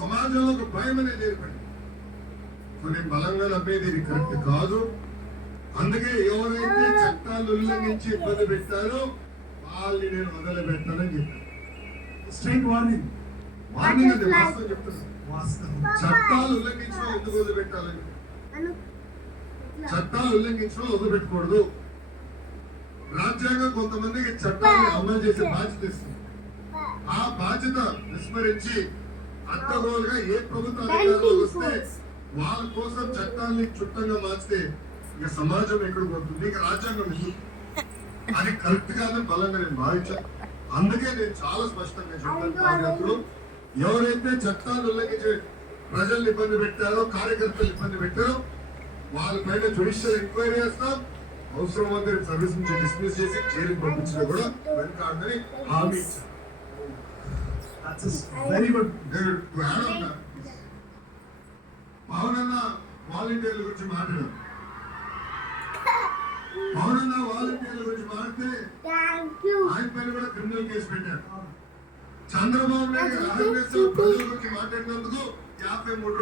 సమాజంలో ఒక భయం అనేది ఏర్పడింది. కొన్ని బలంగా నమ్మేది ఇది కరెక్ట్ కాదు. అందుకే ఎవరైతే చట్టాలు ఉల్లంఘించి ఇబ్బంది పెట్టారో వాళ్ళని నేను వదిలిపెట్టానని చెప్పాను. Straight warning. వార్నింగ్ అది వాస్తవం చెప్తున్నాను. చట్టాలు ఉల్లంఘించిన ఎందుకు వదిలిపెట్టాలని? చట్టాలు ఉల్లంఘించిన వదిలిపెట్టకూడదు. రాజ్యాంగం కొంతమందికి చట్టాలను అమలు చేసే బాధ్యత ఇస్తుంది. ఆ బాధ్యత విస్మరించి అడ్డగోలుగా ఏ ప్రభుత్వ అధికారులు వస్తే వాళ్ళ కోసం చట్టాన్ని చుట్టంగా మార్చితే ఇక సమాజం ఎక్కడ పోతుంది? ఇక రాజ్యాంగం ఎందుకు? అది కరెక్ట్ కాదని బలంగా నేను భావించాను. అందుకే నేను చాలా స్పష్టంగా చెప్పాను. ఎవరైతే చట్టాలు ఉల్లంఘించి ప్రజల్ని ఇబ్బంది పెట్టారో, కార్యకర్తలు ఇబ్బంది పెట్టారో వాళ్ళపైన జ్యుడిషియల్ ఎంక్వైరీ చేస్తాం. అవసరం అందరి సర్వీస్ నుంచి డిస్మిస్ చేసి జైలుకి పంపించినా కూడా వెనకాడని హామీ ఇచ్చారు. Very good. పవన్ అన్న వాలంటీర్ల గురించి మాట్లాడారు. పవన్ అన్న వాలంటీర్ల గురించి మాట్లాడితే ఆయన పైన కూడా క్రిమినల్ కేసు పెట్టారు. చంద్రబాబు నాయుడు ప్రజల గురించి మాట్లాడినందుకు 53 రోజులు